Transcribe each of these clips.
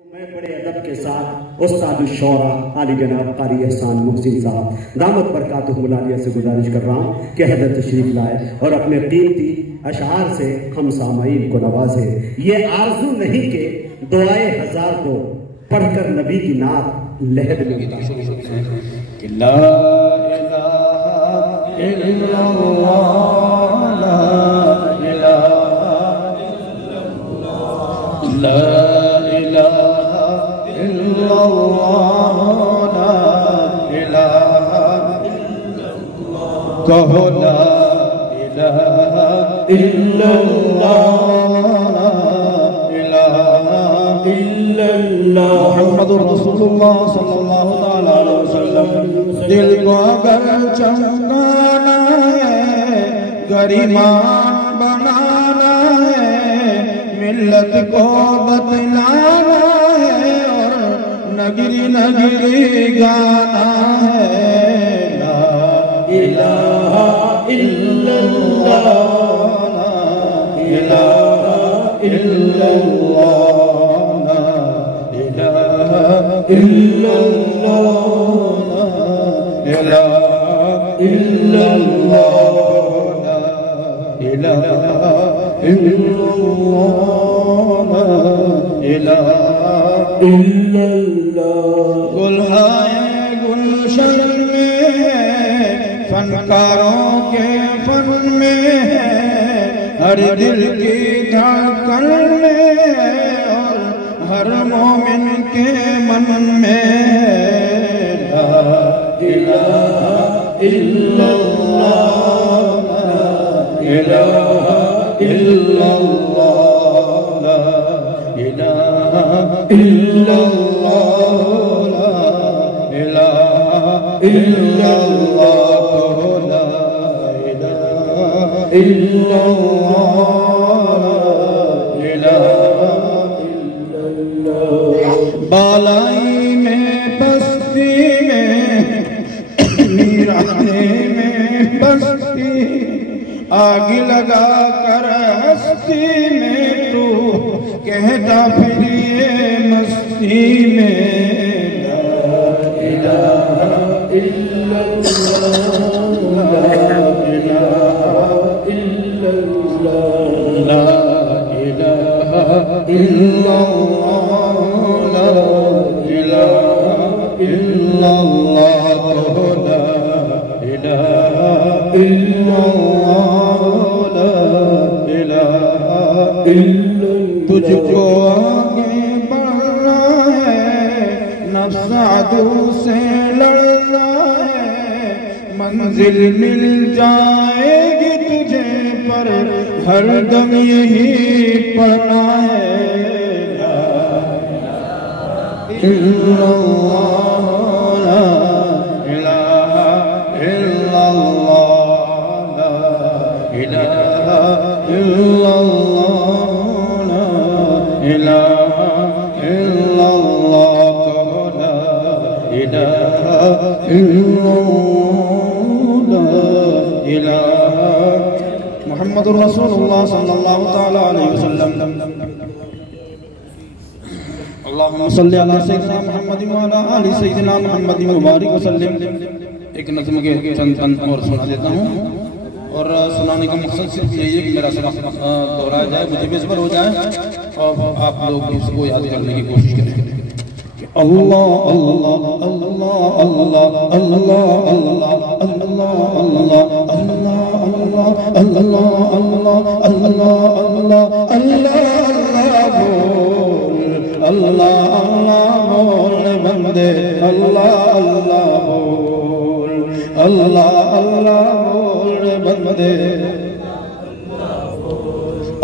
میں بڑے ادب کے ساتھ استاد الشعراء عالی جناب قاری احسان محسن صاحب دامت برکاتہ العالیہ سے گزارش کر رہا ہوں کہ حضرت تشریف لائے اور اپنے قیمتی اشعار سے ہم سامعین کو نوازے۔ یہ آرزو نہیں کہ دعائے ہزار کو پڑھ کر نبی کی نعت لہد میں کہ لا الہ الا اللہ لا الہ لا کہو لا الہ الا اللہ محمد رسول اللہ صلی اللہ علیہ وسلم۔ دل کو اگر چمکانا ہے، گریمان بنانا ہے، ملت کو بتلانا ہے اور نگری نگری گانا ہے۔ لا الہ الا اللہ لا الہ الا اللہ لا الہ الا اللہ لا الہ الا اللہ لا الہ الا اللہ لا الہ الا اللہ۔ گلہائے گلشن میں ہے، فنکاروں کے فن میں ہے، ہر دل کی دھڑکن میں ہے اور ہر مومن کے من میں ہے۔ لا الہ الا اللہ لا الہ الا اللہ لا الہ الا اللہ لا الہ الا اللہ لا الہ الا اللہ۔ بالائی میں پستی میں نیرانے میں بستی، آگ لگا کر ہستی میں تو کہتا پھریے مستی میں۔ لا الہ الا اللہ لا الہ الا اللہ لا الہ الا اللہ لا الہ الا اللہ لا الہ الا اللہ لا الہ الا اللہ۔ تجھ کو آگے بڑھنا ہے، نفس عدو سے لڑنا ہے، منزل مل جائے گی تجھے پر ہر دم یہی پڑھنا ہے۔ لا الہ الا اللہ لا الہ الا اللہ لا الہ الا اللہ لا الہ الا اللہ لا الہ الا اللہ۔ محمد رسول اللہ صلی اللہ تعالیٰ علیہ وسلم۔ اللہم صلی علی سیدنا محمد وعلی آل سیدنا محمد مبارک وسلم۔ ایک نظم کے چند اور سنا دیتا ہوں، اور سنانے کا مقصد صرف یہی ہے کہ میرا سبق دہرایا جائے، مجھے بھی ازبر ہو جائے اور آپ لوگ اس کو یاد کرنے کی کوشش کریں۔ اللہ اللہ اللہ اللہ اللہ اللہ اللہ اللہ اللہ اللہ اللہ اللہ اللہ بول، اللہ اللہ بول بندے، اللہ اللہ بول، اللہ اللہ بول بندے،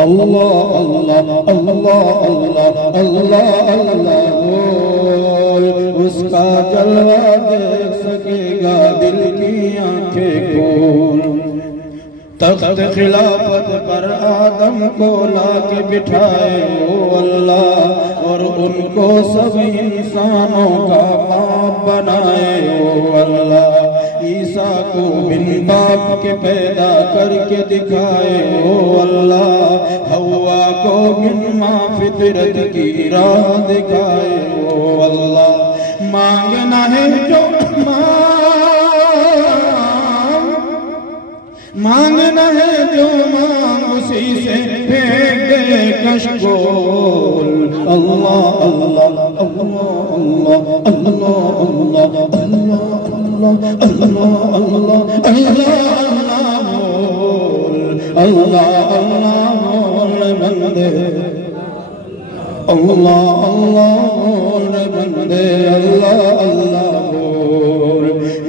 اللہ اللہ اللہ اللہ اللہ اللہ بول۔ اس کا جلوہ دیکھ سکے گا دل کی آنکھیں کھول۔ تخت خلافت پر آدم کو لا کے بٹھائے وہ اللہ، اور ان کو سب انسانوں کا باپ بنائے وہ اللہ۔ عیسیٰ کو بن باپ کے پیدا کر کے دکھائے او اللہ، حوا کو بن ماں فطرت کی راہ دکھائے او اللہ، مانگنا ہے جو مانگنا ہے جو مانگ اسی سے پھینک دے کشکول، اللہ اللہ اللہ اللہ اللہ اللہ اللہ اللہ اللہ اللہ بول، اللہ اللہ بول بندے، اللہ اللہ بول بندے، اللہ اللہ بول،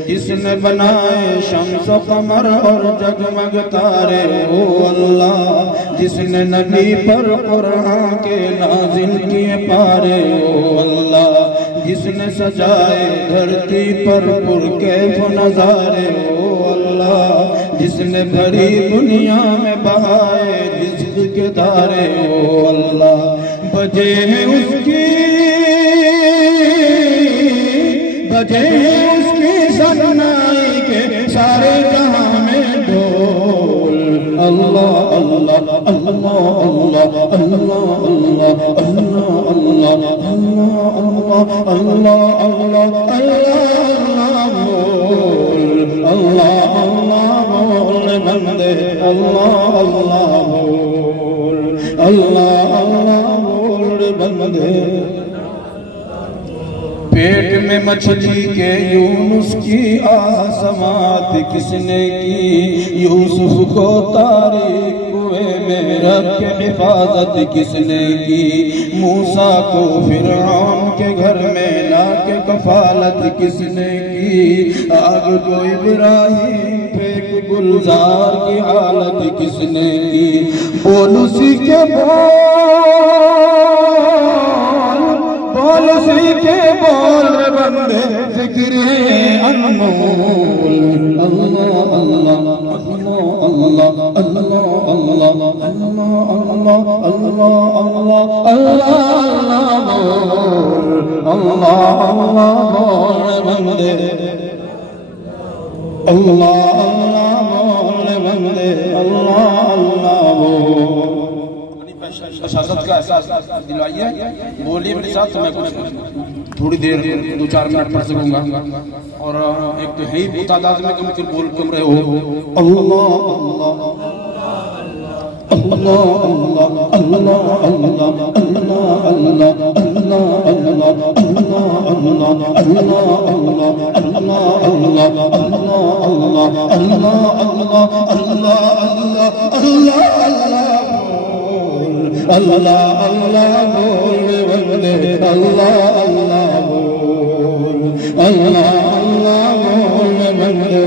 جس نے بنائے شمس و قمر اور جگمگ تارے او اللہ، جس نے نبی پر قرآن کے نازل کیے پارے او اللہ، جس نے سجائے دھرتی پر پرکیف نظارے او اللہ، جس نے بھری دنیا میں بہائے رزق کے دھارے او اللہ، بجے ہیں اس کی بجے ہیں اس کی سنائی کے سارے جہاں میں ڈول، اللہ اللہ اللہ اللہ اللہ اللہ اللہ اللہ اللہ اللہ اللہ اللہ بول، اللہ اللہ بول بندے، اللہ اللہ بول، اللہ اللہ بول بندے، پیٹ میں مچھلی کے یونس کی آسمات کس نے کی، یوسف کو تاریک کنویں میں رکھ کے حفاظت کس نے کی، موسیٰ کو فرعون کے گھر میں لا کے کفالت کس نے کی، آگ کو ابراہیم پھینک گلزار کی حالت کس نے کی، بول اسی کے بول اسی کے بول بندے، ذکر انمول، اللہ اللہ اللہ اللہ اللہ اللہ اللہ اللہ اللہ بول، اللہ اللہ بول بندے، اللہ اللہ بول بندے، اللہ اللہ بول، شہادت کا احساس دلائیے، بولیے میرے ساتھ، میں کچھ تھوڑی دیر 2-4 منٹ پڑھ سکوں گا، اور ایک تو ہے تعداد میں کم بول کم رہے ہو، اللہ اللہ اللہ اللہ اللہ اللہ اللہ اللہ اللہ اللہ اللہ اللہ اللہ بول بندے، اللہ اللہ بول، اللہ اللہ بول بندے،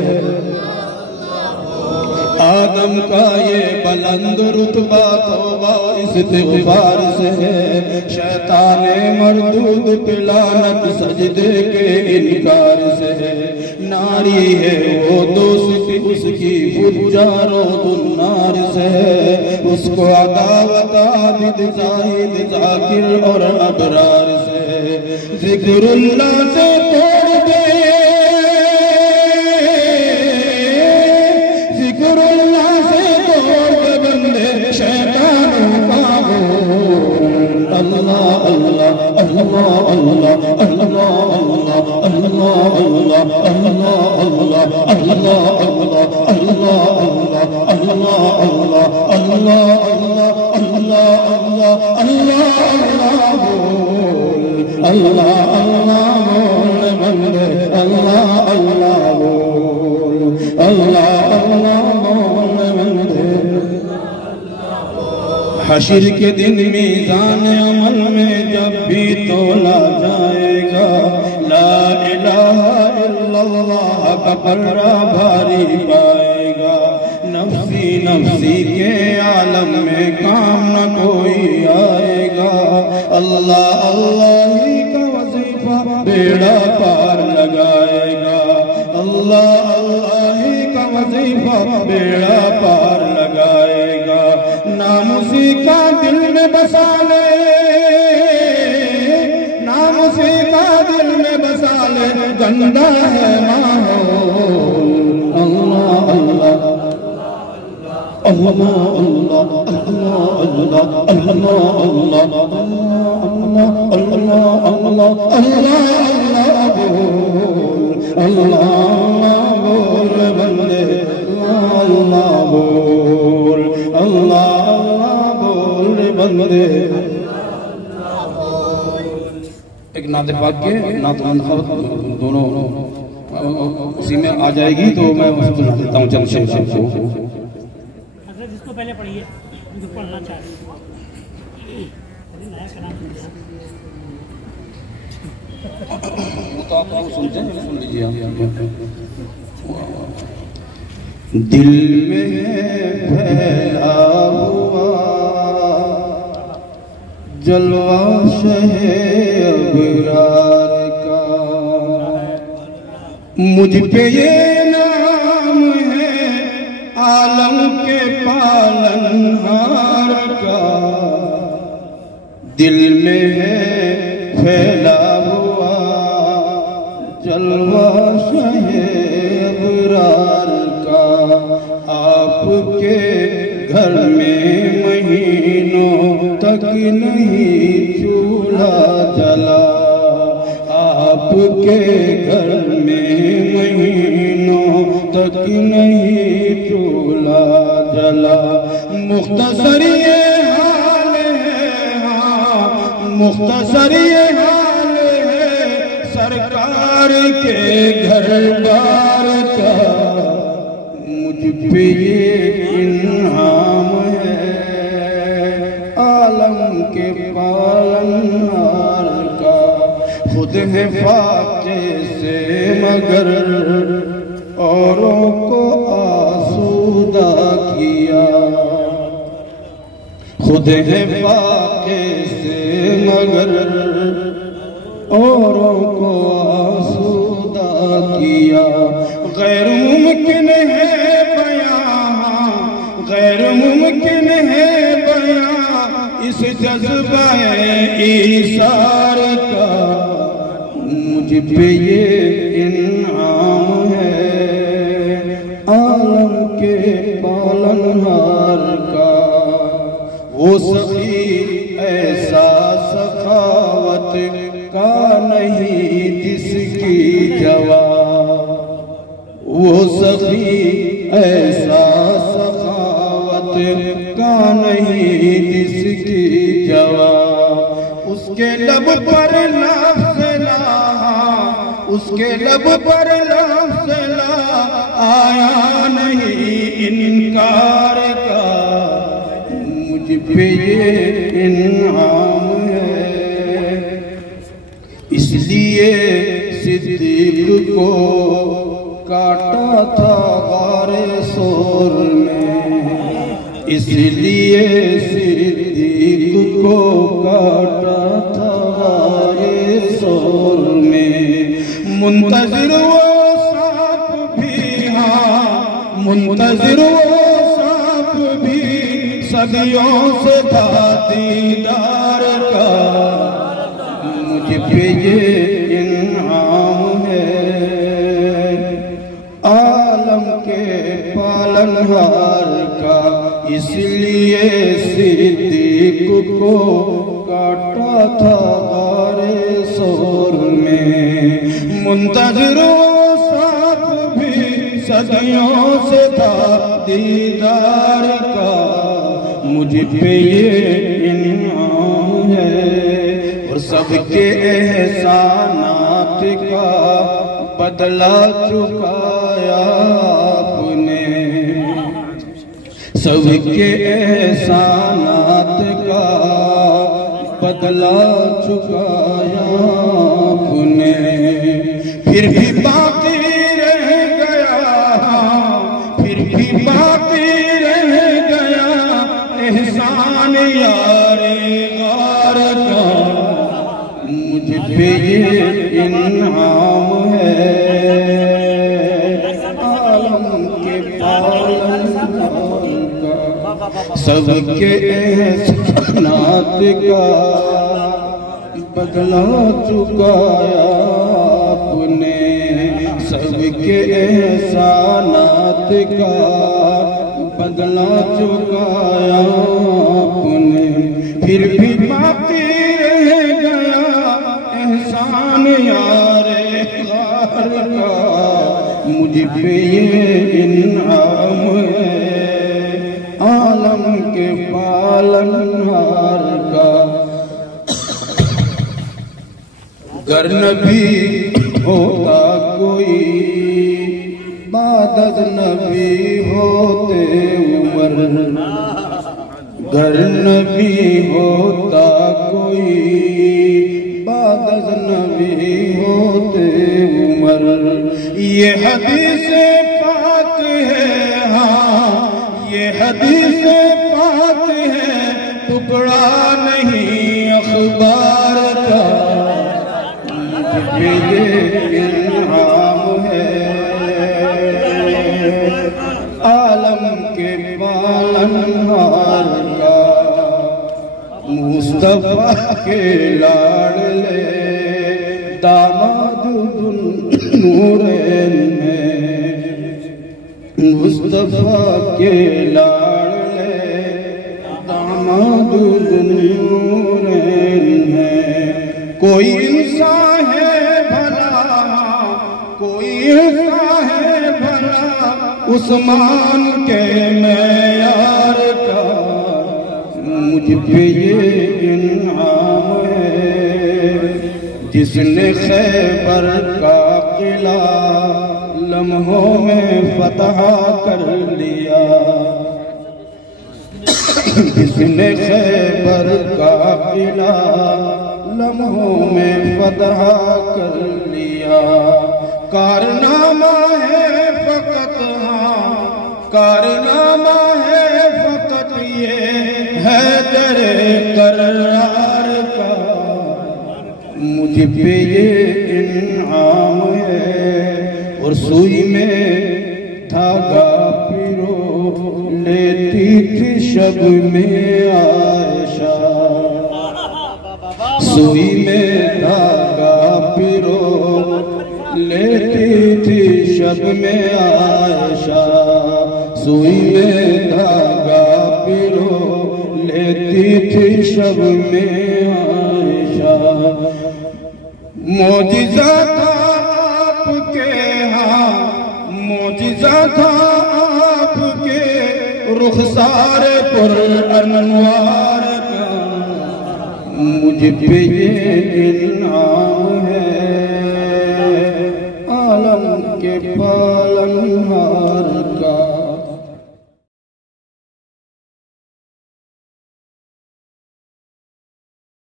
آدم کا یہ بلند رتبہ توبہ استغفار سے ہے، شیطان مردود پہ لعنت سجدے کے انکار سے ہے، ناری ہے وہ دوستی اس کی فجار و النار سے ہے، اس کو عداوت عابد زاہد ذاکر اور ابرار سے ہے، ذکر اللہ سے توڑ دے، ذکر اللہ سے توڑ دے بندے شیطانوں کا بول، اللہ اللہ اللہ اللہ اللہ اللہ اللہ اللہ اللہ اللہ اللہ اللہ اللہ اللہ اللہ بول، اللہ اللہ بول بندے، اللہ اللہ بول، اللہ اللہ بول بندے، حشر کے دن میزان عمل میں جب بھی تولا جائے گا، لا الہ الا اللہ کا پلڑا بھاری پائے گا، نفسی نفسی کے عالم میں کام نہ کوئی آئے گا، اللہ اللہ ہی کا وظیفہ بیڑا پار لگائے گا، اللہ اللہ ہی کا وظیفہ بیڑا پار لگائے گا، نام اسی کا دل میں بسا لے، نام اسی کا دل میں بسا لے، گندا ہے ماحول، ایک نعت پاک کے نعت منتخب دونوں اسی میں آ جائے گی تو میں اس کو دیتا ہوں چند شیخ کو جس کو پہلے پڑھیے جو پڑھنا چاہتے وہ تو آپ سنتے ہیں سن لیجیے دل میں پھیلا ہوا جلوہ شہ ابرار کا مجھ پہ یہ نام ہے عالم کے پالنہار کا دل میں ہے پھیلا ہوا جلوہ شہ ابرار کا آپ کے گھر میں مہینوں تک نہیں چولہا جلا آپ کے گھر میں مہینوں تک نہیں چولہا جلا مختصر یہ حال ہے ہاں مختصر یہ حال ہے سرکار کے گھر بار کا مجھ پہ یہ انعام ہے عالم کے پالنہار کا خود ہے فاقے سے مگر اوروں کو آسودہ کیا خود ہے فاقے سے مگر اوروں کو آسودہ کیا غیر ممکن ہے بیان غیر ممکن ہے بیان اس جذبہ ایثار کا مجھ پہ یہ انعام ہے عالم کے پالنہار کا وہ سخی ایسا سخاوت کا نہیں جس کی جواب وہ سخی ایسا سخاوت کا نہیں جس کی جواب اس کے لب پر لفظ لا اس کے لب پر لفظ لا آیا نہیں انکار کا مجھ پہ یہ انعام ہے اس لیے صدیق کو کاٹا تھا غار سور میں اس لیے صدیق کو کاٹا تھا غار سور میں منتظر وہ سانپ بھی ہاں منتظر وہ سانپ بھی صدیوں سے تھا دیدار کا مجھ پہ یہ انعام ہے عالم کے پالنہار کا اس لیے صدیق کو کاٹا تھا غار سور میں منتظر و ساتھ بھی صدیوں سے تھا دیدار کا مجھ پہ یہ انعام ہے اور سب کے احسانات کا بدلہ چکایا آپ نے سب کے احسانات کا بدلہ چکایا آپ نے پھر بھی باقی رہ گیا پھر بھی باقی رہ گیا احسان یار غار کا مجھ پہ یہ انعام ہے عالم کے پالنہار کا سب کے احسانات کا بدلہ چکایا آپ نے سب کے احسانات کا بدلہ بدلا چکایا آپ نے، پھر بھی باقی رہ گیا احسان یار غار کا، مجھ پہ یہ انعام ہے عالم کے پالنہار کا۔ گر نبی ہوتا کوئی بعد از نبی ہوتے عمر، گر نبی ہوتا کوئی بعد از نبی ہوتے عمر، یہ حدیث پاک ہے، ہاں یہ حدیث پاک ہے، ٹکڑا نہیں اخبار کا، یہ انعام ہے عالم کے پالنہار کا۔ مصطفیٰ کے لاڈلے داماد نورین میں، مصطفیٰ کے لاڈلے داماد نورین میں، کوئی انسان ہے بھلا، کوئی انسان ہے بھلا عثمان کے معیار کا، مجھ پہ یہ انعام ہے جس نے خیبر کا قلعہ لمحوں میں فتح کر لیا، جس نے خیبر کا قلعہ لمحوں میں فتح کر لیا، کارنامہ ہے فقط، ہاں کارنامہ ہے فقط یہ حیدر کرار کا، مجھ پہ یہ انعام ہے، اور سوئی میں دھاگا پیرو لیتی تھی شب میں عائشہ، سوئی میں دھاگا پیرو لیتی تھی شب میں عائشہ، سوئی میں دھاگا پیرو لیتی تھی شب میں عائشہ، معجزہ تھا آپ کے، ہاں معجزہ تھا آپ کے رخسار پر انوار کا، مجھ پہ یہ انعام ہے